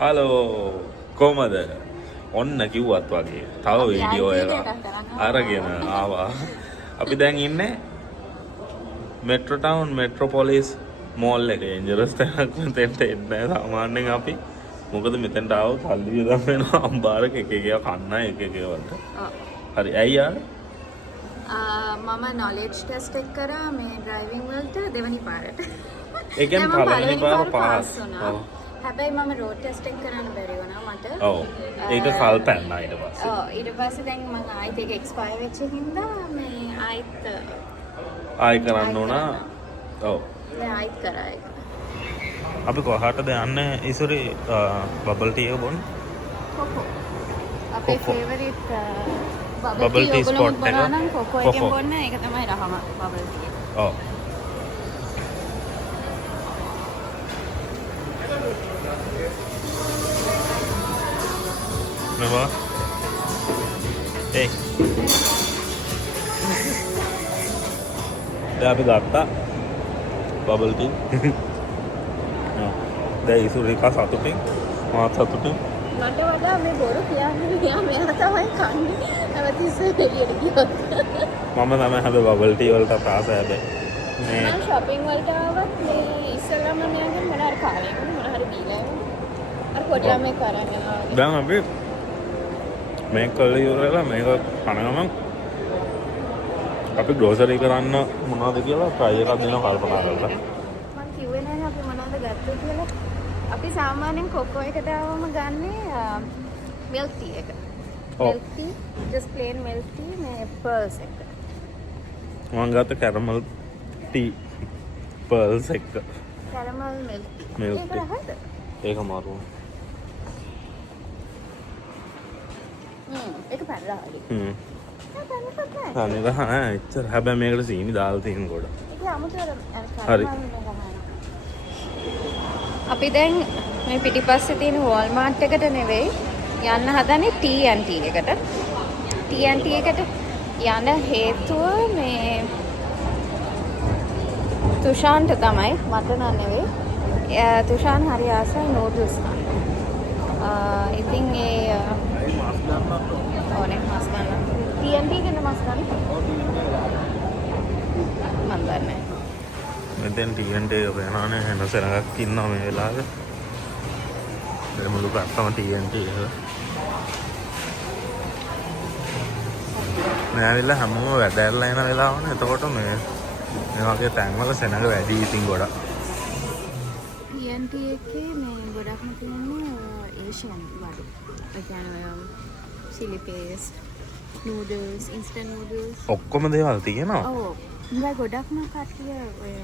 Hello කොහමද? ඔන්න කිව්වත් වගේ තව වීඩියෝ එකක් අරගෙන ආවා. අපි දැන් ඉන්නේ මෙට්‍රෝ ටවුන් මෙට්‍රොපොලිස් මෝල් එකේ. එන්ජලස් තැනක් මෙතෙන්ට එන්නේ සාමාන්‍යයෙන් අපි. මොකද මෙතෙන්ට ආවොත් සල්ලි වියදම් වෙනවා අම්බාරක එක එක කන්න එක එක වලට. හරි ඇයි යාර? මම නොලෙජ් ටෙස්ට් එක කරා මේ ඩ්‍රයිවිං වලට දෙවනි පාරට. ඒ කියන්නේ පළවෙනි පාර පාස් වුණා. හැබැයි මම රෝඩ් ටෙස්ට් එක කරන්න බැරි වුණා මට. ඔව්. ඒක කල් පැන්නා ඊට පස්සේ. ඔව් ඊට පස්සේ දැන් මම ආයෙත් ඒක එක්ස්පයර් වෙච්ච හින්දා මේ ආයෙ කරන්න ඕන. ඔව්. දැන් ආයෙත් කරා ඒක. අපි කොහාටද යන්නේ ඉසුරි බබල් ටී එක බොන්න? කොකෝ. අපේ ෆේවරිට් බබල් ටී ස්පොට් එක. කොකෝ එකෙන් බොන්න ඒක තමයි රහම බබල් ටී. ඔව්. Memang, dah අපි ගත්තා බබල් ටී. දැන් ඉසුරිකා සතුටින් මාත් සතුටින්. මට වඩා මේ බොරු කියන්නේ මෙයා තමයි කන්නේ. අවතිස්සේ එළියට ගියොත්. මම තමයි හැබැයි බබල් ටී වලට ප්‍රාස හැබැයි. මේ shopping වලට ආවත් මේ ඉස්සෙල්ලාම මෙයාගෙන් මොන හරි කාලයකට මොන හරි දීලා අර පොඩි ළමයි කරගෙන යනවා. දැන් අපි මේක කළ ඉවරලා මේක කන ගමන් අපි ග්‍රෝසරි කරන්න මොනවද කියලා try එකක් දෙනවා කල්පනා කරලා. මම කිව්වේ නැහැ අපි මොනවද ගත්තේ කියලා. අපි සාමාන්‍යයෙන් කොකෝ එකට ආවම ගන්නේ milk tea එක. milk tea just plain milk tea මේ pearls එක. මම ගත්ත caramel tea pearls එක. caramel milk tea. milk tea. ඒක මාරු. ඒක පැනලා හරි. අනේ රහ එච්චර හැබැයි මේකට සීනි දාලා තියෙන කොට. ඒක අමුතුවර හරි. අපි දැන් මේ පිටිපස්සේ තියෙන වෝල්මාර්ට් එකට නෙවෙයි යන්න හදන්නේ T&T එකට. T&T එකට යන හේතුව මේ තුෂාන්ට තමයි මට නන් නෙවෙයි. තුෂාන් හරි ආසයි නූඩල්ස් ගන්න. ඉතින් ඒ ඕනේ මාස් ගන්න. T&T එකේ මාස් ගන්න. මන් දන්නේ. මෙතෙන් T&T එක වෙනානේ වෙනසක් ඉන්නවා මේ වෙලාවේ. මේ මුළු පැත්තම T&T එක. මේ ඇවිල්ලා හැමෝම වැඩැරලා එන වෙලාවනේ. එතකොට මේ වගේ තැන්වල සෙනඟ වැඩි ඉතින් ගොඩක්. T&T එකේ මේ ගොඩක්ම තියෙන්නේ ඒෂියන් බඩු. ඒ කියන්නේ chili paste, noodles, instant noodles. ඔක්කොම දේවල් තියෙනවා. ඔව්. ඉතින් ගොඩක්ම කට්ටිය ඔය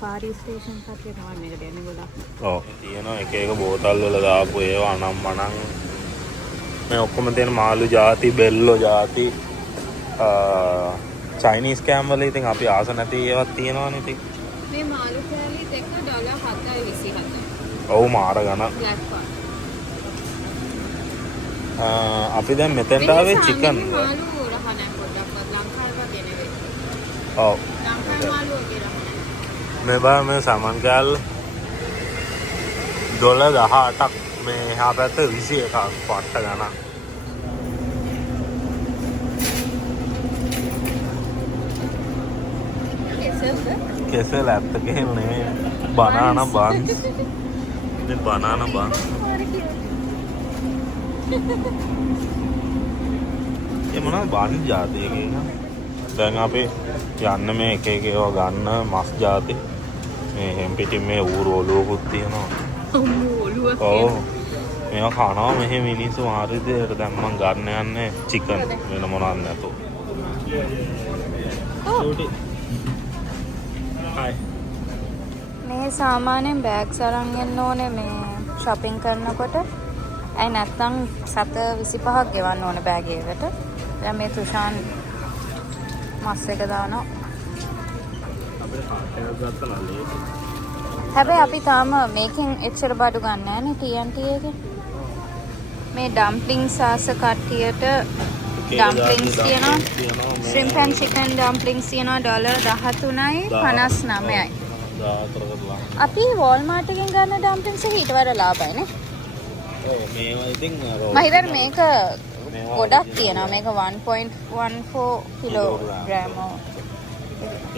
Far East Asian කට්ටිය තමයි මේකට එන්නේ ගොඩක්. ඔව්. තියෙනවා එක එක බෝතල් වල දාපු ඒවා අනම් මනම්. මේ ඔක්කොම තියෙන මාළු ಜಾති, බෙල්ලෝ ಜಾති, චයිනීස් කෑම වල ඉතින් අපි ආස නැති ඒවාත් තියෙනවානේ ඉතින්. මේ මාළු කෑලි දෙක $7.27. ඔව් මාර ගණන්. black part. අපි දැන් මෙතෙන්ට ආවේ චිකන්. මාළු රහ නැහැ පොඩ්ඩක්වත් ලංකාවේ වගේ නෙවෙයි. ඔව්. ලංකාවේ මාළු වගේ රහ නැහැ. මේ බාර මේ සමන් කෑල්ල $18ක් මේ එහා පැත්ත 21ක් පට්ට ගණන්. කෙසෙල් ඇත්ත කියන්නේ බනානා බන්ස්. මේ බනානා බන්ස්. ඒ මොනවද බන් જાති එක. දැන් අපි යන්න මේ එක එක ඒවා ගන්න මස් જાති. මේ හෙම් පිටින් මේ ඌරු ඔලුවකුත් තියෙනවා. ඔලුව. ඔව්. මේවා කනවා මෙහෙ මිනිස්සු මාරි දෙයට දැන් මම ගන්න යන්නේ චිකන් වෙන මොනවත් නැතෝ. මේ සාමාන්‍යයෙන් බෑග්ස් අරන් යන්න ඕනේ මේ shopping කරනකොට. ඇයි නැත්තම් $7.25ක් ගෙවන්න ඕනේ බෑග් එකකට. දැන් මේ තුෂාන් මස් එක දානවා. අපේ කාට් එකක් ගත්තා නල්ලේ. හැබැයි අපි තාම මේකෙන් එච්චර බඩු ගන්න නැහැ නේ T&T එකේ. මේ ඩම්ප්ලින්ග්ස් ආස කට්ටියට ඩම්ප්ලින්ග්ස් තියෙනවා. shrimp and chicken dumplings තියෙනවා $13.59යි. අපි වෝල්මාර්ට් එකෙන් ගන්න ඩම්ප්ලින්ග්ස් එක ඊට වඩා ලාභයිනේ. ඔව් මේවා ඉතින් මම හිතන්නේ මේක ගොඩක් තියෙනවා. මේක 1.14 කිලෝග්‍රෑම්.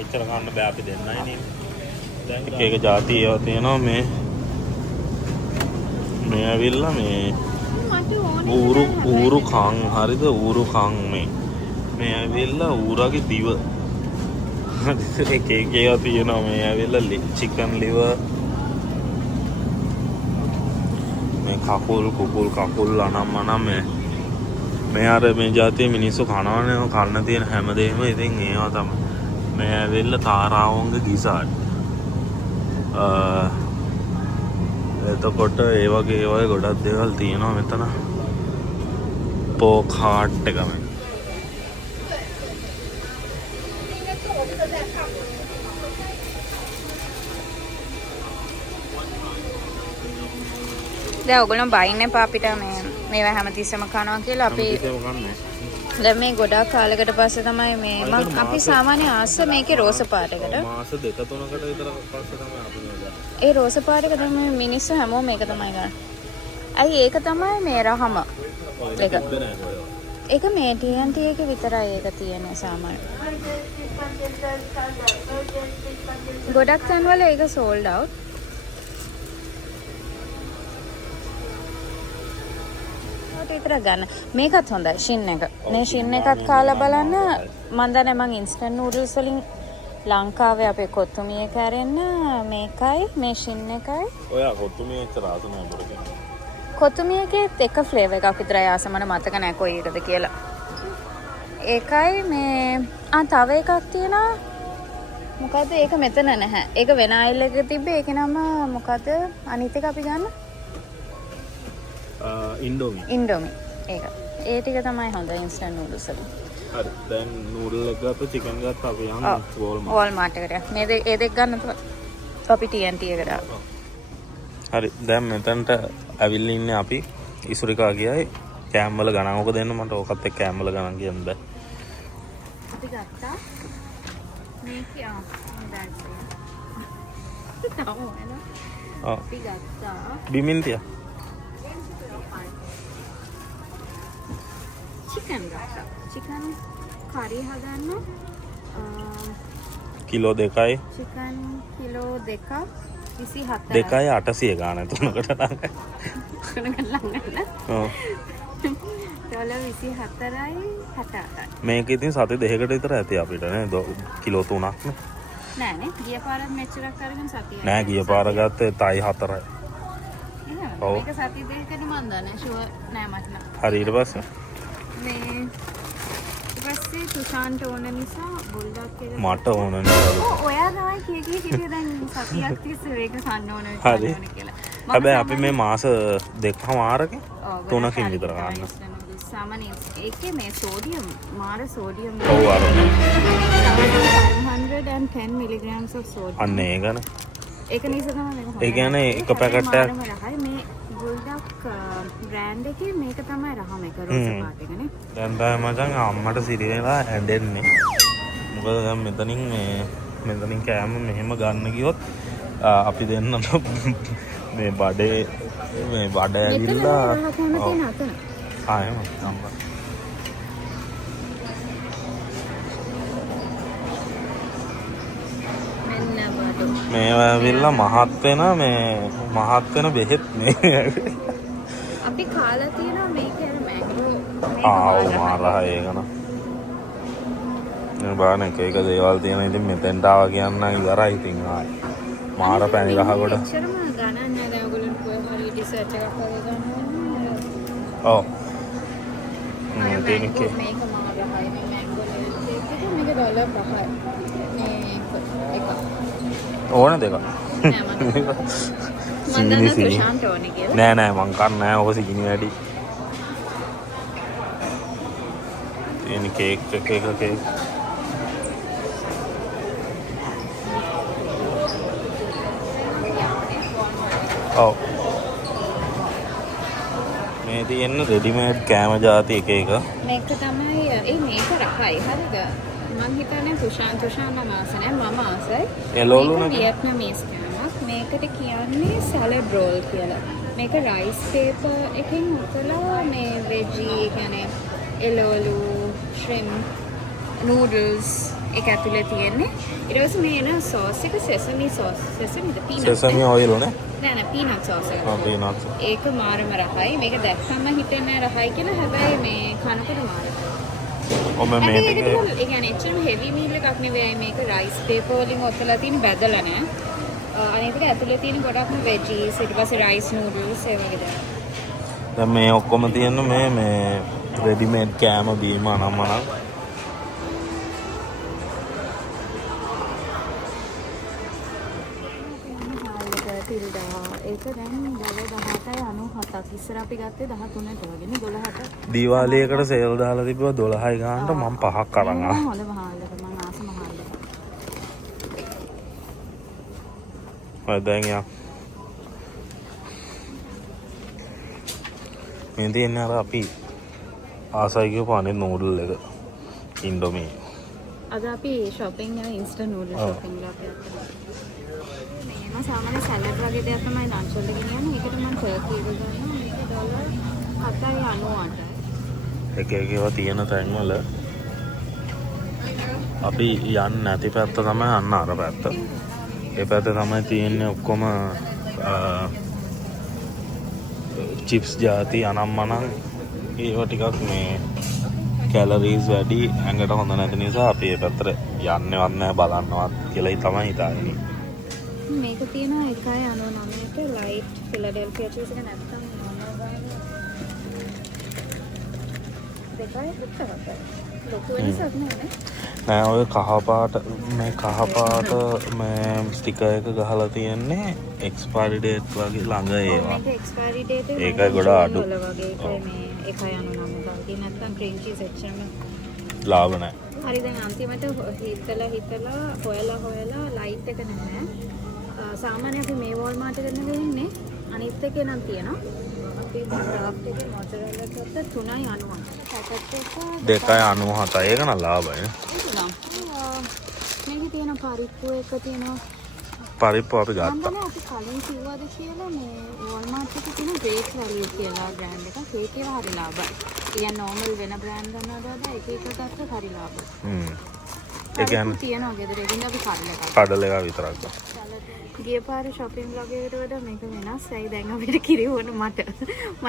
එච්චර ගන්න බෑ අපි දෙන්නයි නේ. දැන් එක જાති ඒවා තියෙනවා මේ ඇවිල්ලා මේ ඌරු කන් හරිද ඌරු කන් මේ ඇවිල්ලා ඌරගේ දිව එක ඒවා තියෙනවා මේ ඇවිල්ලා චිකන් liver මේ කකුල් අනම් මේ අර මේ જાතිය මිනිස්සු කනවනේ කන්න තියෙන හැමදේම ඉතින් ඒවා තමයි මේ ඇවිල්ලා තාරාවුන්ග ගිසාඩ් එතකොට ඒ වගේ ගොඩක් දේවල් තියෙනවා මෙතන පෝක් හාට් එකම දැන් ඔයගොල්ලෝ බයින් එපා අපිට මේවා හැමතිස්සෙම කනවා කියලා අපි දැන් මේ ගොඩාක් කාලයකට පස්සේ තමයි මේ අපි සාමාන්‍ය ආස මේකේ රෝස පාටකට මාස 2-3කට විතර පස්සේ තමයි අපි මේ ඒ රෝස පාටක තමයි මිනිස්සු හැමෝම මේක තමයි ගන්න. අයි ඒක තමයි මේ රහම. ඒක මේ TNT එකේ විතරයි ඒක තියෙන්නේ සාමාන්‍ය. ගොඩක් තැන්වල ඒක sold out. විතර ගන්න. මේකත් හොඳයි ෂින් එක. මේ ෂින් එකත් කාලා බලන්න. මම දන්නේ මං ඉන්ස්ටන්ට් නූඩල්ස් වලින් ලංකාවේ අපේ කොත්තුමිය කැරෙන්න මේකයි මේ ෂින් එකයි. ඔයා කොත්තුමිය එච්චර ආස නැහැ බරගෙන. කොත්තුමියකේ එක ෆ්ලේවර් එකක් විතරයි ආස මට මතක නැහැ කොයි එකද කියලා. ඒකයි මේ තව එකක් තියෙනවා. මොකද්ද ඒක මෙතන නැහැ. ඒක වෙන අයිල් එකක තිබ්බේ. ඒකේ නම මොකද්ද? අනිත් එක අපි ගන්න. ඉන්ඩෝමි ඒක ඒ ටික තමයි හොඳ ඉන්ස්ටන්ට් නූඩල්ස් වල. හරි දැන් නූඩල් එක ගත්ත චිකන් ගත්ත අපි යන්න වෝල්මාර්ට් එකට. මේ ඒ දෙක ගන්න අපි TNT එකට. හරි දැන් මෙතනට ඇවිල්ලා ඉන්නේ අපි ඉසුරිකා ගියයි කෑම් වල ගණන් ඔක දෙන්න මට ඕකත් එක්ක කෑම් වල ගණන් කියන්න බෑ. අපි ගත්තා මේක අපි ගත්තා බිමින් තියා චිකන් ගත්තා. චිකන් කරි හදන්න කිලෝ 2යි. චිකන් කිලෝ 2ක් 27. 2යි 800 ගාන තුනකට ළඟ. ඔව්. ඩොලර් 24යි 68යි. මේක ඉතින් සති දෙකකට විතර ඇති අපිට නේද? කිලෝ 3ක් නේ. නෑනේ ගිය පාරත් මෙච්චරක් අරගෙන සතියක්. නෑ ගිය පාර ගත්තේ තයි 4යි. ඔව්. මේක සති දෙකකදී මන් දන්නේ ෂුවර් නෑ මට නෑ. හරි ඊට පස්සේ මේ ඊපස්සේ තුෂාන්ට ඕන නිසා බොල්ඩක් එක මට ඕන නිසා ඔයා තමයි කී හිටියේ දැන් සතියක් තිස්සේ ඒක සන්න ඕන හරි හැබැයි අපි මේ මාස දෙකම ආරකේ 3කින් විතර ගන්න සාමාන්‍ය ඒකේ මේ සෝඩියම් මාර සෝඩියම් ඔව් අර 510 milligrams of sodium අන්න ඒකනේ ඒක නිසා තමයි මේක ඒ කියන්නේ එක පැකට් එකක් මේ ගොල්ඩක් බ්‍රෑන්ඩ් එකේ මේක තමයි රහම එක රෝස පාට එකනේ. දැන් තමයි මචං අම්මට සිරි වෙලා ඇඬෙන්නේ. මොකද දැන් මෙතනින් කෑම මෙහෙම ගන්න ගියොත් අපි දෙන්නට මේ බඩ ඇවිල්ලා ආයෙම අම්මා මේ ඇවිල්ලා මහත් වෙන බෙහෙත් මේ අපි කාලා තියෙනවා මේකේ මැංගෝ මාරහ ඒකන බාන එක දේවල් තියෙන ඉතින් මෙතෙන්ට ආවා කියන්න ඉවරයි ඉතින් ආයි මාර පැණි රහ කොට එච්චරම ගණන් නෑ දැන් ඔයගොල්ලෝ කොහේ හරි රිසර්ච් එකක් වගේ ගන්නවා ඔව් මේ දෙනිකේ මේක මාර රහයි මේ මැංගෝ ලේක් එක මේක ඩොලර් 5යි මේ එක ඕන දෙක සීනි නෑ මං කන්නේ නෑ ඔක සීනි වැඩි තියෙන කේක් ඔව් මේ තියෙන රෙඩිමේඩ් කෑම જાති එක මේක තමයි මේක රහයි හරිද මං හිතන්නේ තුෂාන් ආස නෑ මම ආසයි. එළවලු මේක නේ. වියට්නාමීස් කෑමක්. මේකට කියන්නේ සැලඩ් රෝල් කියලා. මේක රයිස් පේපර් එකකින් උතලා මේ වෙජී කියන්නේ එළවලු, ශ්‍රිම්ප්, නූඩල්ස් ඒක ඇතුලේ තියෙන්නේ. ඊට පස්සේ මේ එන සෝස් එක සෙසමි සෝස්. සෙසමිද පීනට්. සෙසමි ඔයිල් නේ. නෑ පීනට් සෝස් එක. පීනට්. ඒක මාරම රහයි. මේක දැක්කම හිතෙන්නේ රහයි කියලා. හැබැයි මේ කනකොට මාරයි. ඔබ මේ ඒක ටික ඒ කියන්නේ එච්චරම හෙවි මීල් එකක් නෙවෙයි මේක රයිස් පේපර් වලින් ඔතලා තියෙන බැදලා නෑ. අනිත් එක ඇතුලේ තියෙන ගොඩක්ම වෙජීස් ඊට පස්සේ රයිස් නූඩල්ස් ඒ වගේ දේවල්. දැන් මේ ඔක්කොම තියෙන මේ රෙඩිමේඩ් කෑම බීම අනම්මනම් ඒක දැන් ඩොලර් 18.97ක් ඉස්සර අපි ගත්තේ 13ට වගේ නේ 12ට. දීවාලියකට සේල් දාලා තිබ්බා 12යි ගන්නට මම 5ක් අරන් ආවා. හොඳ මහල්ලක මම ආස මහල්ලක. ඔය දැන් යා. මේ තියෙන්නේ අර අපි ආසයි කියපු අනේ නූඩල් එක. ඉන්ඩෝමී. අද අපි shopping නේ instant noodle shopping එක අපි අතට. මම සාමාන්‍ය සැලඩ් වගේ දේවල් තමයි ලන්ච් වලට ගෙනියන්නේ. ඒකට මම ටර්කි එක ගන්නවා. මේක ඩොලර් 7.98යි. එක එක ඒවා තියෙන තැන්වල අපි යන්නේ නැති පැත්ත තමයි අන්න අර පැත්ත. ඒ පැත්තේ තමයි තියෙන්නේ ඔක්කොම චිප්ස් ಜಾති අනම්මනම් ඒවා ටිකක් මේ කැලරීස් වැඩි ඇඟට හොඳ නැති නිසා අපි ඒ පැත්තට යන්නේවත් නැහැ බලන්නවත් කියලා තමයි හිතාගෙන. මේක තියෙනවා 1.99ට ලයිට් ෆිලඩෙල්ෆියා චීස් එක නැත්තම් දෙකයි දෙකක්. ලොකු වෙනසක් නෑ. නෑ ඔය කහපාට මේ මේ ස්ටිකර් එක ගහලා තියෙන්නේ එක්ස්පයරි ඩේට් වගේ ළඟ ඒවා. මේක එක්ස්පයරි ඩේට් එක ඒකයි ගොඩාක් අඩු. වගේ ඒකයි මේ 1.99 වගේ නැත්තම් ක්‍රීම් චීස් එච්චරම ලාභ නෑ. හරි දැන් අන්තිමට හිතලා හොයලා ලයිට් එක නැහැ. සාමාන්‍යයෙන් අපි මේ වෝල්මාර්ට් එකේ නෙවෙන්නේ අනිත් එකේ නම් තියෙනවා. අපි ක්‍රාෆ්ට් එකේ මොසරෙල්ලා ගත්ත 3.90. පැකට් එක 2.97. ඒක නම් ලාභයි නේ. මේකේ තියෙන පරිප්පු එක තියෙනවා. පරිප්පු අපි ගත්තා. මම අපි කලින් කිව්වද කියලා මේ වෝල්මාර්ට් එකේ තියෙන ග්‍රේට් වැලියු කියලා බ්‍රෑන්ඩ් එකක්. ඒකේ හරි ලාභයි. ඉතින් නෝමල් වෙන බ්‍රෑන්ඩ් ගන්නවට වඩා එක ගත්ත හරි ලාභයි. ඒ කියන්නේ තියෙනවා ගෙදර ඉතින් අපි කඩල එක විතරක් ගත්තා. ගිය පාර shopping vlog එකට වඩා මේක වෙනස්. ඇයි දැන් අපිට කිරි වොන්න මට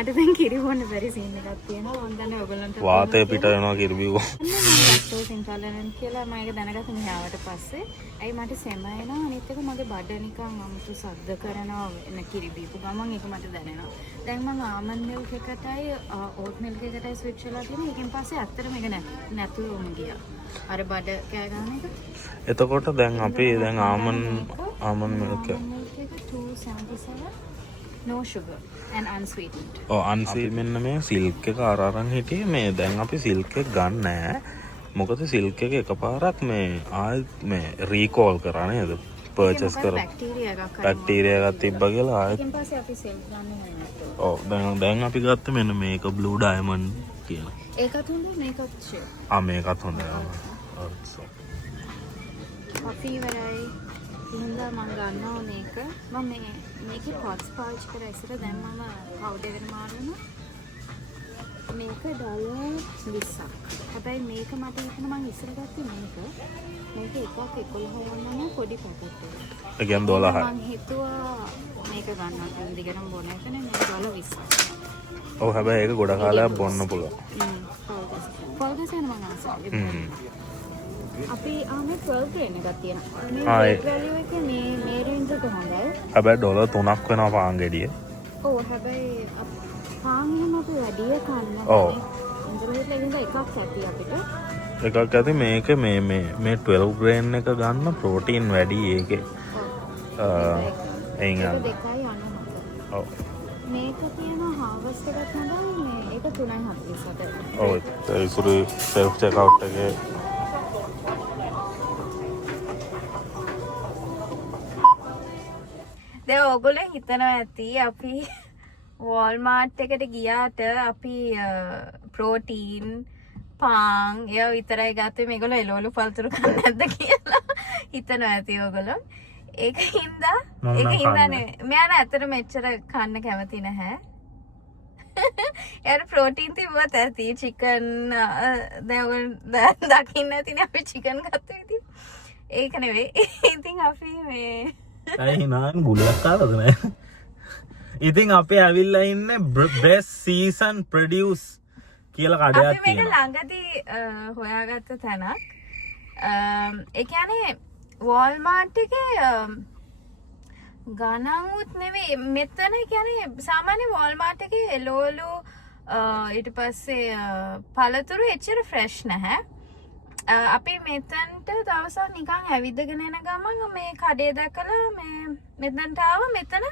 දැන් කිරි වොන්න බැරි සීන් එකක් තියෙනවා. මම දන්නේ ඔයගලන්ට වාතය පිට වෙනවා කිරි බිව්වා. ලැක්ටෝස් ඉන්ටොලරන්ට් කියලා මම ඒක දැනගත්ත මෙහාවට පස්සේ. ඇයි මට සෙම එනවා අනිත් එක මගේ බඩ නිකන් අමුතු සද්ද කරනවා වෙන කිරි බීපු ගමන් ඒක මට දැනෙනවා. දැන් මම ආමන්ඩ් මිල්ක් එකටයි ඕට් මිල්ක් එකටයි ස්විච් වෙලා තියෙනවා. ඒකෙන් පස්සේ ඇත්තටම මේක නැතුවම ගියා. අර බඩ කෑ ගන්න එක. එතකොට දැන් අපි දැන් almond milk 277 no sugar and unsweetened. අන්සීල් මෙන්න මේ සිල්ක් එක අරන් හිටියේ මේ දැන් අපි සිල්ක් එක ගන්න නැහැ. මොකද සිල්ක් එක එකපාරක් මේ ආයෙත් මේ රීකෝල් කරා නේද? පර්චේස් කරා. බැක්ටීරියා එකක් තිබ්බා කියලා ආයෙත්. ඊට පස්සේ අපි සිල්ක් ගන්න නැහැ. ඔව් දැන් අපි ගත්ත මෙන්න මේක බ්ලූ ඩයමන්ඩ් කියලා. ඒකත් හොඳ මේකත් ෂේ. මේකත් හොඳයි. කොෆි වරයි ඉඳලා මම ගන්නවා මේක. මම මේකේ පොට්ස් පාවිච්චි කරා ඉස්සර දැන් මම පවුඩර් එකට මාරුණා. මේක ඩොලර් 20ක්. හැබැයි මේක මට හිතෙන මම ඉස්සර ගත්තේ මේක. මේක එකක් 11 වුණා පොඩි පැකට් එකක්. ඒ කියන්නේ 12යි. මම හිතුවා මේක ගන්නවා කියලා දිගටම බොන එක නේ මේක ඩොලර් 20ක්. ඔව් හැබැයි ඒක ගොඩ කාලයක් බොන්න පුළුවන්. පොල්ගස් යන මම ආසයි. අපි ආමේ 12 ග්‍රේන් එකක් තියෙනවා. මේ වැලියු එක මේ රේන්ජ් එක හොඳයි. හැබැයි ඩොලර් 3ක් වෙනවා පාන් ගෙඩිය. ඔව් හැබැයි පාන් එහෙම අපි වැඩි කන්න. ඔව්. ඉන්ටර්නෙට් එකෙන් එකක් ඇති අපිට. එකක් ඇති මේක මේ 12 ග්‍රේන් එක ගන්න ප්‍රෝටීන් වැඩි ඒකේ. එයින් ගන්න. ඔව්. මේක තියෙනවා හාවස්ට් එකක් හොඳයි. මේක 3.48. ඔව් ඒ ඉසුරු සෙල්ෆ් චෙක් අවුට් එකේ දැන් ඔයගොල්ලෝ හිතනවා ඇති අපි වෝල්මාර්ට් එකට ගියාට අපි ප්‍රෝටීන් පාන් ඒව විතරයි ගත්තේ. මේගොල්ලෝ එළවලු පළතුරු කන්නේ නැද්ද කියලා හිතනවා ඇති ඔයගොල්ලෝ. ඒක හින්දා මෙයාට ඇත්තටම එච්චර කන්න කැමති නැහැ. එයාට ප්‍රෝටීන් තිබ්බත් ඇති. චිකන් දැන් දකින්න ඇතිනේ අපි චිකන් ගත්තා ඉතින්. ඒක නෙවෙයි. ඉතින් අපි මේ ඇයි නාන් ගුලියක් කාවද නැහැ. ඉතින් අපි ඇවිල්ලා ඉන්නේ best season produce කියලා කඩයක් අපි මේක ළඟදී හොයාගත්ත තැනක්. ඒ කියන්නේ Walmart එකේ ගණන්ුත් නෙවෙයි මෙතන කියන්නේ සාමාන්‍ය Walmart එකේ එළවලු ඊට පස්සේ පළතුරු එච්චර fresh නැහැ. අපි මෙතනට දවසක් නිකන් ඇවිදගෙන එන ගමන් මේ කඩේ දැකලා මෙතනට ආවා. මෙතන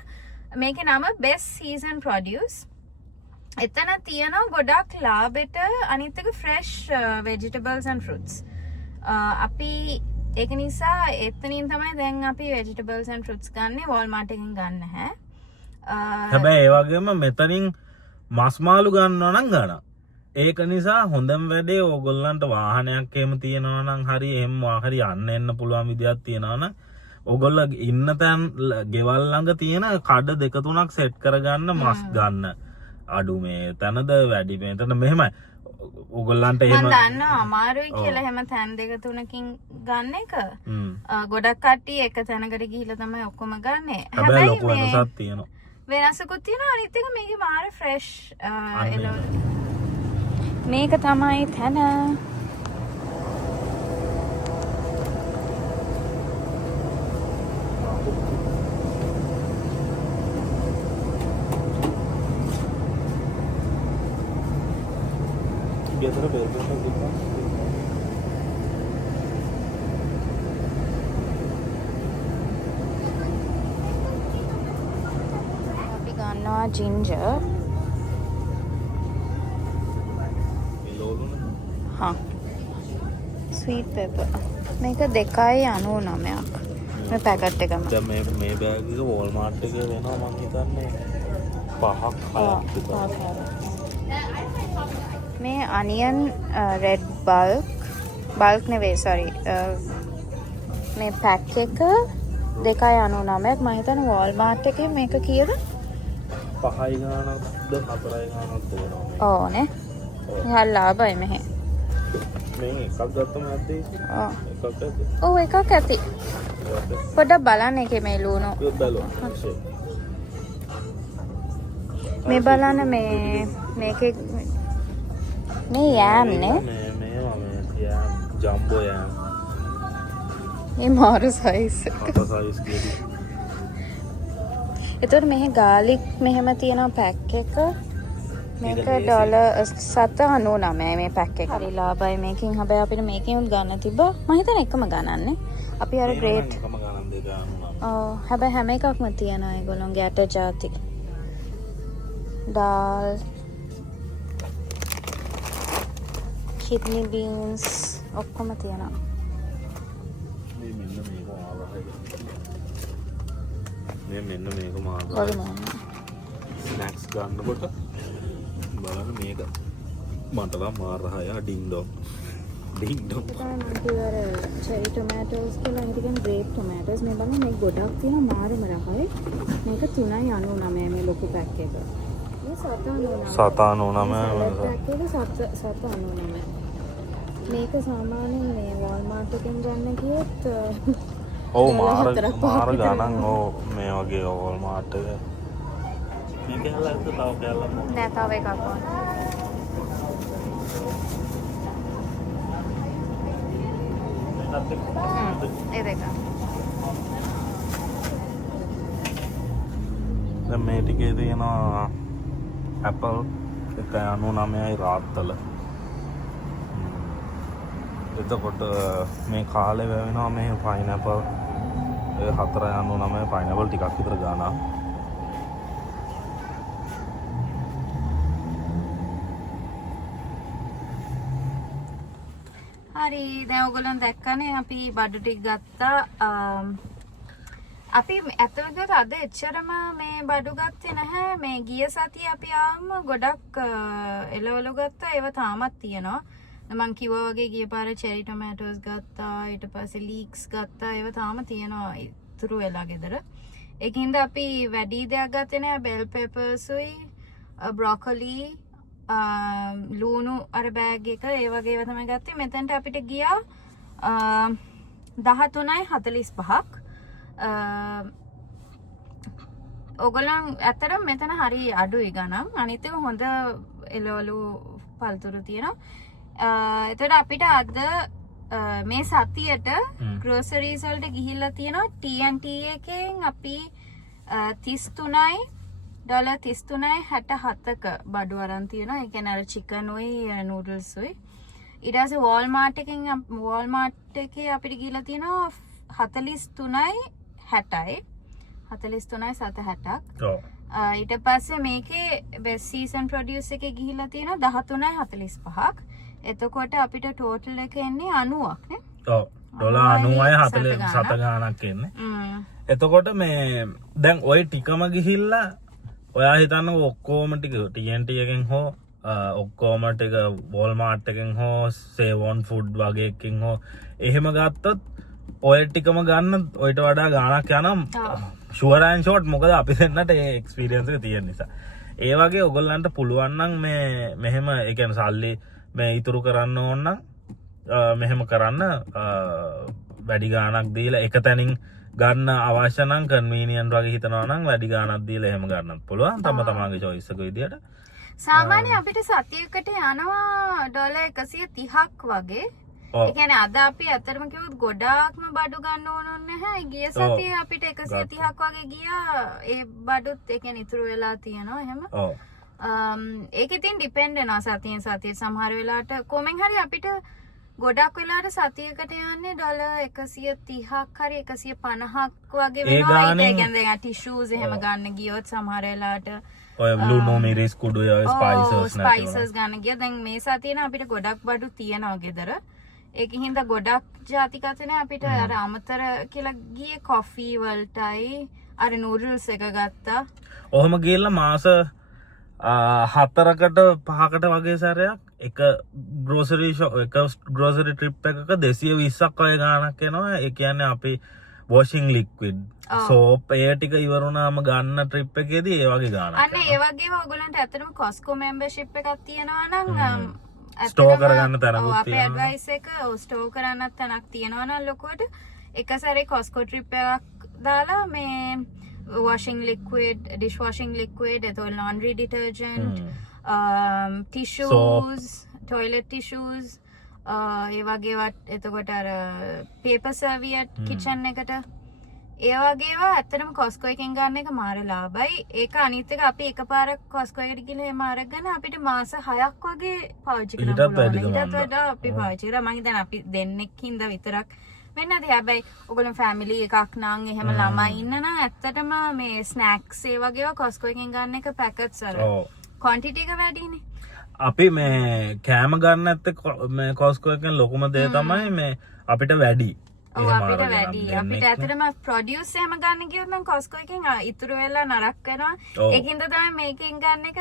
මේකේ නම best season produce. එතන තියෙනවා ගොඩක් ලාභෙට අනිත් එක fresh vegetables and fruits. අපි ඒක නිසා එතනින් තමයි දැන් අපි vegetables and fruits ගන්න. Walmart එකෙන් ගන්න නැහැ. හැබැයි ඒ වගේම මෙතනින් මස් මාළු ගන්නවා නම් ගන්න. ඒක නිසා හොඳම වැඩේ ඕගොල්ලන්ට වාහනයක් එහෙම තියෙනවා නම් හරි එහෙම හරි යන්න එන්න පුළුවන් විදියක් තියෙනවා නම් ඕගොල්ලෝ ඉන්න තැන් ගෙවල් ළඟ තියෙන කඩ දෙක තුනක් සෙට් කරගන්න මස් ගන්න. අඩු මේ තැනද වැඩි මෙතන මෙහෙමයි. ඕගොල්ලන්ට එහෙම මම දන්නවා අමාරුයි කියලා එහෙම තැන් දෙක තුනකින් ගන්න එක. ගොඩක් කට්ටිය එක තැනකට ගිහිල්ලා තමයි ඔක්කොම ගන්නෙ. හැබැයි ලොකු වෙනසක් තියෙනවා. වෙනසකුත් තියෙනවා. අනිත් එක මේකේ මාර ෆ්‍රෙෂ් එළවලු. මේක තමයි තැන. ගෙදර බෙල්ලට ගිහින් අපි ගන්නවා ජින්ජර්. හා ස්වීට් පෙපර්. මේක 2.99ක්. මේ පැකට් එකම. දැන් මේ බෑග් එක Walmart එකේ වෙනවා මම හිතන්නේ 5ක් 6ක් විතර. මේ අනියන් රෙඩ් බල්ක් නෙවෙයි සෝරි මේ පැක් එක 2.99ක්. මම හිතන්නේ Walmart එකේ මේක කීයද? 5යි ගානක්ද 4යි ගානක්ද වෙනවා. ඕ නේ. හරි ලාභයි මෙහෙ. මේ එකක් ගත්තම ඇද්දේ. එකක් ඇද්ද? ඔව් එකක් ඇති. පොඩ්ඩක් බලන්න ඒකේ මේ ලුණු. බලන්න. මේ බලන්න මේකේ මේ යෑම් නේ. මේවා යෑම් ජම්බෝ යෑම්. මේ මාරු සයිස් එක. අප සයිස් ගෙඩි. එතකොට මෙහි ගාලික් මෙහෙම තියෙනවා පැක් එක. මේක $7.99 මේ පැක් එක. හරි ලාභයි මේකෙන්. හැබැයි අපිට මේකෙන් උත් ගන්න තිබ්බා. මම හිතන්නේ එකම ගණන්නේ. අපි අර ග්‍රේට් එකම ගණන් දෙක ගන්නවා. ඔව් හැබැයි හැම එකක්ම තියෙනවා ඒගොල්ලෝගේ අට ಜಾති. දාල් kidney beans ඔක්කොම තියෙනවා. මේ මෙන්න මේක ආවහයි. මෙන්න මේක මාර්ගය. බලමු. ස්නැක්ස් ගන්නකොට බලන්න මේක මට නම් මාර්ගය ඩින් ඩොන්. චෙරි ටොමැටෝස් කියලා හිතගෙන ග්‍රේප් ටොමැටෝස් මේ බලන්න මේ ගොඩක් තියෙන මාරම රහයි. මේක 3.99 මේ ලොකු පැක් එක. මේ 7.99 මේක සාමාන්‍යයෙන් මේ Walmart එකෙන් ගන්න ගියොත් ඔව් මාර ගණන් ඔව් මේ වගේ Walmart එක මේක හැලද්ද තව කැල්ලක් නෑ තව එකක් ඕන. ඒ දෙක. දැන් මේ ටිකේ තියෙනවා ඇපල් 1.99යි රාත්තල. එතකොට මේ කාලේ වෙනවා මේ පයිනැපල් 4.99 පයිනැපල් ටිකක් විතර ගාණක්. හරි දැන් ඔයගොල්ලන් දැක්කනේ අපි බඩු ටික ගත්තා. අපි ඇත්තටම අද එච්චරම මේ බඩු ගත්තේ නැහැ. මේ ගිය සතියේ අපි ආවම ගොඩක් එළවලු ගත්තා. ඒව තාමත් තියෙනවා. මං කිව්වා වගේ ගිය පාර චෙරි ටොමැටෝස් ගත්තා. ඊට පස්සේ ලීක්ස් ගත්තා. ඒව තාම තියෙනවා ඉතුරු වෙලා ගෙදර. ඒකින්ද අපි වැඩි දෙයක් ගත්තේ නෑ. බෙල් පෙපර්ස්ුයි, බ්‍රොකොලි, ලූණු අර බෑග් එක ඒ වගේ ඒවා තමයි ගත්තේ. මෙතනට අපිට ගියා 13:45ක්. ඔගොල්ලන් ඇත්තටම මෙතන හරි අඩුයි ගණන්. අනිත් එක හොඳ එළවලු පළතුරු තියෙනවා. එතකොට අපිට අද මේ සතියට ග්‍රෝසරිස් වලට ගිහිල්ලා තියෙනවා T&T එකෙන් අපි $33.67ක බඩු අරන් තියෙනවා. ඒ කියන්නේ අර චිකන් උයි නූඩල්ස් උයි. ඊට පස්සේ වෝල්මාර්ට් එකේ අපිට ගිහිල්ලා තියෙනවා 43.60යි. 43.60ක්. ඔව්. ඊට පස්සේ මේකේ බෙස්ට් සීසන් ප්‍රොඩියුස් එකේ ගිහිල්ලා තියෙනවා 13.45ක්. එතකොට අපිට ටෝටල් එක එන්නේ 90ක් නේ. ඔව්. $90.47 ගාණක් එන්නේ. එතකොට මේ දැන් ওই ටිකම ගිහිල්ලා ඔයා හිතන්න ඔක්කොම ටික TNT එකෙන් හෝ ඔක්කොම ටික වෝල්මාර්ට් එකෙන් හෝ සේවොන් ෆුඩ් වගේ එකකින් හෝ එහෙම ගත්තොත් ඔය ටිකම ගන්න ඔයිට වඩා ගාණක් යනම් ෂුවර් ඇන්ඩ් ෂෝට්. මොකද අපි දෙන්නට ඒ එක්ස්පීරියන්ස් එක තියෙන නිසා. ඒ වගේ ඔයගොල්ලන්ට පුළුවන් නම් මේ මෙහෙම ඒ කියන්නේ සල්ලි මේ ඉතුරු කරන්න ඕන නම් මෙහෙම කරන්න වැඩි ගාණක් දීලා එක තැනින් ගන්න අවශ්‍ය නම් කන්වීනියන්ට් වගේ හිතනවා නම් වැඩි ගාණක් දීලා එහෙම ගන්නත් පුළුවන්. තමන්ගේ choice එක විදියට. සාමාන්‍ය අපිට සතියකට යනවා $130ක් වගේ. ඒ කියන්නේ අද අපි ඇත්තටම කිව්වොත් ගොඩාක්ම බඩු ගන්න ඕන නැහැ. ගිය සතියේ අපිට 130ක් වගේ ගියා. ඒ බඩුත් ඒ කියන්නේ ඉතුරු වෙලා තියෙනවා එහෙම. ඔව්. ඒක ඉතින් ඩිපෙන්ඩ් වෙනවා සතියෙන් සතිය. සමහර වෙලාවට කොමෙන් හරි අපිට ගොඩක් වෙලාවට සතියකට යන්නේ $130ක් හරි 150ක් වගේ වෙනවා. ඒ කියන්නේ දැන් ටිෂූස් එහෙම ගන්න ගියොත් සමහර වෙලාවට ඔය ලුණු මිරිස් කුඩු ඔය ස්පයිසස් ගන්න ගියා. දැන් මේ සතියේ අපිට ගොඩක් බඩු තියෙනවා ගෙදර. ඒකින් හින්දා ගොඩක් ಜಾති කතනේ අපිට අර අමතර කියලා ගියේ කොෆි වලටයි අර නූඩල්ස් එක ගත්තා. ඔහොම ගිහලා මාස 4කට 5කට වගේ සැරයක් එක ග්‍රෝසරි ට්‍රිප් එකක 220ක් වගේ ගාණක් එනවා. ඒ කියන්නේ අපි වොෂින් ලික්විඩ් සෝප් ඒ ටික ඉවරුණාම ගන්න ට්‍රිප් එකේදී ඒ වගේ ගාණක්. අන්න ඒ වගේම ඔයගොල්ලන්ට ඇත්තටම කොස්කෝ මෙම්බර්ෂිප් එකක් තියෙනවා නම් ස්ටෝ කරගන්න තැනකුත් තියෙනවා. අපේ ඇඩ්වයිස් එක ස්ටෝ කරන්නත් තැනක් තියෙනවා නම් ලොකුවට එක සැරේ කොස්කෝ ට්‍රිප් එකක් දාලා මේ washing liquid, dishwashing liquid, laundry detergent, tissues, toilet tissues, ඒ වගේවත් එතකොට අර paper serviette kitchen එකට ඒ වගේවා ඇත්තටම කොස්කෝ එකෙන් ගන්න එක මාර ලාභයි. ඒක අනිත් එක අපි එකපාරක් කොස්කෝ එකට ගිහලා එහෙම අරගෙන අපිට මාස 6ක් වගේ පාවිච්චි කරන්න පුළුවන්. ඊටත් වඩා අපි පාවිච්චි කරා. මම හිතන්නේ අපි දෙන්නෙක් හින්දා විතරක් වෙන්න ඇති. හැබැයි ඔයගොල්ලෝ ෆැමිලි එකක් නම් එහෙම ළමයි ඉන්න නම් ඇත්තටම මේ ස්නැක්ස් ඒ වගේව කොස්කෝ එකෙන් ගන්න එක පැකට්ස් අර ක්වොන්ටිටි එක වැඩිනේ. අපි මේ කෑම ගන්න ඇත්තේ මේ කොස්කෝ එකෙන් ලොකුම දේ තමයි මේ අපිට වැඩි. ඔව් අපිට වැඩි. අපිට ඇත්තටම ප්‍රොඩියුස් එහෙම ගන්න ගියොත් නම් කොස්කෝ එකෙන් ඉතුරු වෙලා නරක වෙනවා. ඒකින්ද තමයි මේකෙන් ගන්න එක.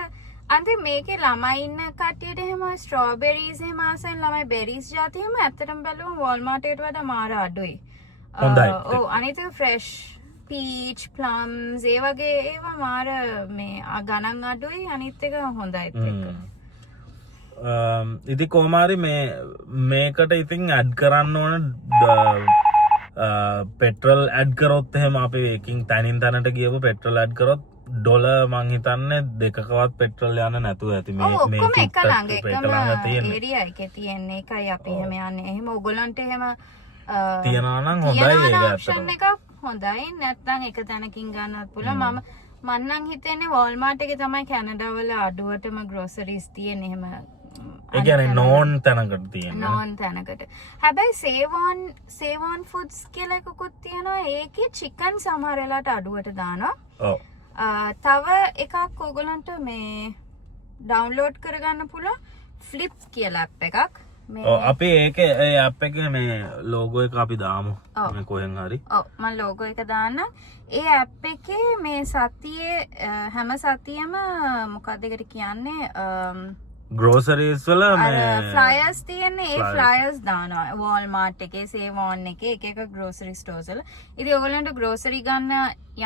අන්තිම මේකේ ළමයි ඉන්න කට්ටියට එහෙම ස්ට්‍රෝබෙරිස් එහෙම ආසෙන් ළමයි බෙරිස් જાති එහෙම ඇත්තටම බැලුවම වෝල්මාර්ට් එකට වඩා මාර අඩුයි. හොඳයි. ඔව් අනිත් එක ෆ්‍රෙෂ් පීච් ප්ලම්ස් ඒ වගේ ඒවා මාර මේ ගණන් අඩුයි. අනිත් එක හොඳයි ඒක. ඉතින් කොහොමාරි මේකට ඉතින් ඇඩ් කරන්න ඕන පෙට්‍රල් ඇඩ් කරොත් එහෙම අපි එකකින් තනින් තැනට ගියපු පෙට්‍රල් ඇඩ් කරොත් ඩොලර් මං හිතන්නේ 2කවත් පෙට්‍රල් යන්න නැතුව ඇති. මේ ඔක්කොම එක ළඟ එකම ඒරියා එකේ තියෙන එකයි අපි එහෙම යන්නේ. එහෙම ඕගොල්ලන්ට එහෙම තියනවා නම් හොඳයි. ඒක ඔප්ෂන් එකක් හොඳයි. නැත්නම් එක තැනකින් ගන්නත් පුළුවන්. මම නම් හිතන්නේ වෝල්මාර්ට් එකේ තමයි කැනඩාවල අඩුවටම ග්‍රෝසරිස් තියෙන. එහෙම ඒ කියන්නේ නෝන් තැනකට තියෙන. නෝන් තැනකට. හැබැයි සේවොන් ෆුඩ්ස් කියලා එකකුත් තියෙනවා. ඒකේ චිකන් සමහර වෙලාවට අඩුවට දානවා. ඔව්. තව එකක් ඕගොල්ලන්ට මේ ඩවුන්ලෝඩ් කරගන්න පුළුවන් ෆ්ලිප් කියලා ඇප් එකක්. අපි ඒකේ ඒ ඇප් එකේ මේ ලෝගෝ එක අපි දාමු මේ කොහෙන් හරි. ඔව් මම ලෝගෝ එක දාන්න. ඒ ඇප් එකේ මේ සතියේ හැම සතියෙම මොකක්ද ඒකට කියන්නේ ග්‍රෝසරීස් වල මේ ෆ්ලයර්ස් තියෙන්නේ ඒ flyers. ෆ්ලයර්ස් දානවා වෝල්මාර්ට් එකේ සේවොන් එකේ එක ග්‍රෝසරි ස්ටෝර්ස් වල. ඉතින් ඔයගොල්ලන්ට ග්‍රෝසරි ගන්න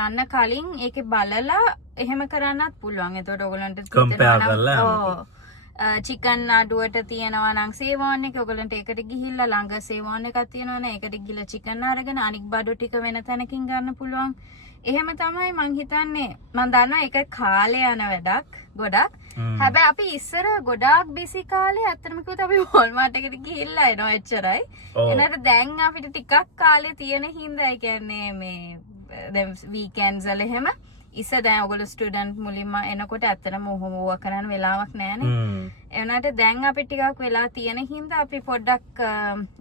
යන්න කලින් ඒකේ බලලා එහෙම කරන්නත් පුළුවන්. එතකොට ඔයගොල්ලන්ට Compare කරලා චිකන් අඩුවට තියෙනවා නම් සේවොන් එක ඔයගොල්ලන්ට ඒකට ගිහිල්ලා ළඟ සේවොන් එකක් තියෙනවා නේ ඒකට ගිහලා චිකන් අරගෙන අනික් බඩු ටික වෙන තැනකින් ගන්න පුළුවන්. එහෙම තමයි මං හිතන්නේ. මං දන්නවා ඒක කාලේ යන වැඩක් ගොඩක්. හැබැයි අපි ඉස්සර ගොඩාක් බිසි කාලේ ඇත්තටම කිව්වොත් අපි වෝල්මාර්ට් එකට ගිහිල්ලා එනවා එච්චරයි. එනට දැන් අපිට ටිකක් කාලේ තියෙන හින්දා ඒ කියන්නේ මේ දැන් වීකෙන්ඩ්ස් වල එහෙම ඉස්සර දැන් ඔයගොල්ලෝ ස්ටුඩන්ට් මුලින්ම එනකොට ඇත්තටම ඔහොම ඕවා කරන්න වෙලාවක් නැහැනේ. එනට දැන් අපි ටිකක් වෙලා තියෙන හින්දා අපි පොඩ්ඩක්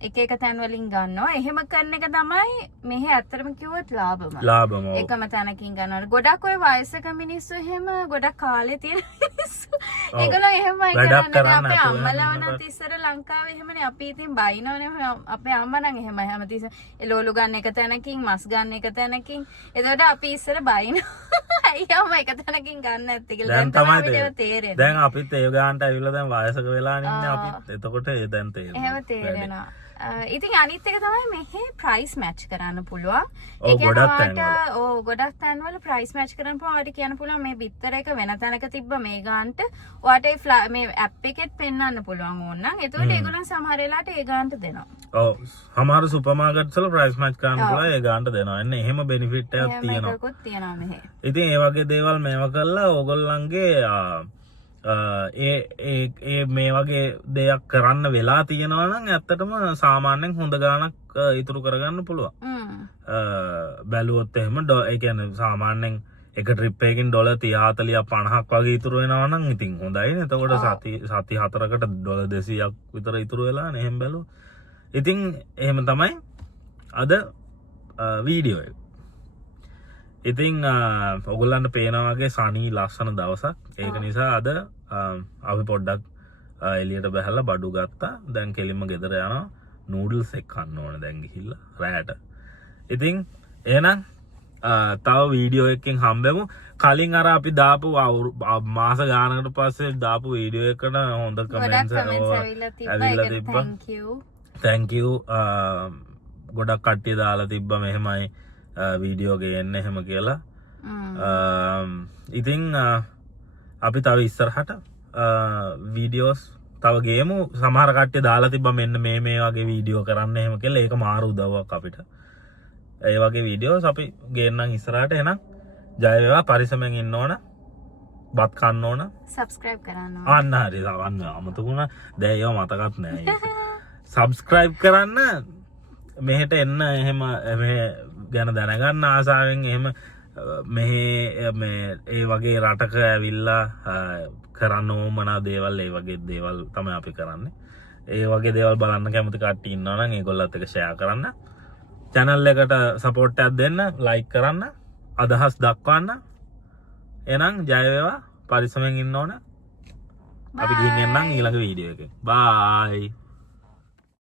එක එක තැන් වලින් ගන්නවා. එහෙම කරන එක තමයි මෙහෙ ඇත්තටම කිව්වොත් ලාභම. එකම තැනකින් ගන්නවා. ගොඩක් ඔය වයසක මිනිස්සු එහෙම ගොඩක් කාලේ තියෙන මිනිස්සු. ඒගොල්ලෝ එහෙමයි කරන්නේ. අපේ අම්මලා වුණත් ඉස්සර ලංකාවේ එහෙමනේ අපි ඉතින් බයිනවනේ අපේ අම්මා නම් එහෙමයි හැමතිස්සෙම එළවලු ගන්න එක තැනකින් මස් ගන්න එක තැනකින්. එතකොට අපි ඉස්සර බයිනවා. අයියම එක තැනකින් ගන්න නැත්තේ කියලා. දැන් තමයි තේරෙන්නේ. දැන් අපිත් ඒ ගානට ඇවිල්ලා දැන් වයසක වෙලා ඉන්නේ අපිත්. එතකොට ඒ දැන් තේරෙනවා. එහෙම තේරෙනවා. ඉතින් අනිත් එක තමයි මෙහි ප්‍රයිස් මැච් කරන්න පුළුවන්. ගොඩක් තැන්වල ප්‍රයිස් මැච් කරන්න පුළුවන්. ඔයාලට කියන්න පුළුවන් මේ බිත්තර එක වෙන තැනක තිබ්බ මේ ගානට ඔයාලට මේ ඇප් එකෙත් පෙන්වන්න පුළුවන් ඕන නම්. එතකොට ඒගොල්ලන් සමහර වෙලාවට ඒ ගානට දෙනවා. ඔව්. සමහර සුපර් මාකට්ස් වල ප්‍රයිස් මැච් කරන්න පුළුවන් ඒ ගානට දෙනවා. එන්න එහෙම බෙනිෆිට් එකක් තියෙනවා. ඒකකුත් තියෙනවා මෙහි. ඉතින් ඒ වගේ දේවල් මේවා කරලා ඕගොල්ලන්ගේ ඒ මේ වගේ දෙයක් කරන්න වෙලා තියෙනවා නම් ඇත්තටම සාමාන්‍යයෙන් හොඳ ගාණක් ඉතුරු කරගන්න පුළුවන්. බැලුවොත් එහෙම ඒ කියන්නේ සාමාන්‍යයෙන් එක ට්‍රිප් එකකින් ඩොලර් 30 40 50ක් වගේ ඉතුරු වෙනවා නම් ඉතින් හොඳයිනේ. එතකොට සති 4කට ඩොලර් 200ක් විතර ඉතුරු වෙලා නේ එහෙම බැලුවොත්. ඉතින් එහෙම තමයි අද වීඩියෝ එක. ඉතින් ඔයගොල්ලන්ට පේනවා වගේ සනී ලස්සන දවසක්. ඒක නිසා අද අපි පොඩ්ඩක් එළියට බහැලා බඩු ගත්තා. දැන් කෙලින්ම ගෙදර යනවා. නූඩල්ස් එක කන්න ඕනේ දැන් ගිහිල්ලා රැයට. ඉතින් එහෙනම් තව වීඩියෝ එකකින් හම්බෙමු. කලින් අර අපි දාපු මාස ගානකට පස්සේ දාපු වීඩියෝ එකට හොඳ කමෙන්ට්ස් ඇවිල්ලා තිබ්බා. thank you. ගොඩක් කට්ටිය දාලා තිබ්බා මෙහෙමයි වීඩියෝ ගේන්න එහෙම කියලා. ඉතින් අපි තව ඉස්සරහට වීඩියෝස් තව ගේමු. සමහර කට්ටිය දාලා තිබ්බා මෙන්න මේ වගේ වීඩියෝ කරන්න එහෙම කියලා. ඒක මාරු උදව්වක් අපිට. ඒ වගේ වීඩියෝස් අපි ගේන්නම් ඉස්සරහට. එහෙනම් ජය වේවා. පරිස්සමෙන් ඉන්න ඕන. බත් කන්න ඕන. subscribe කරන්න ඕන. අන්න හරි. අන්න අමතකුණා. දැන් ඒව මතකත් නැහැ. subscribe කරන්න. මෙහෙට එන්න එහෙම මේ ගැන දැනගන්න ආසාවෙන් එහෙම මේ ඒ වගේ රටක ඇවිල්ලා කරන්න ඕමනා දේවල් ඒ වගේ දේවල් තමයි අපි කරන්නේ. ඒ වගේ දේවල් බලන්න කැමති කට්ටිය ඉන්නවා නම් ඒගොල්ලත් එක්ක ෂෙයා කරන්න. channel එකට support එකක් දෙන්න, like කරන්න, අදහස් දක්වන්න. එහෙනම් ජය වේවා. පරිස්සමෙන් ඉන්න ඕන. අපි ගිහින් එන්නම් ඊළඟ වීඩියෝ එකේ. bye.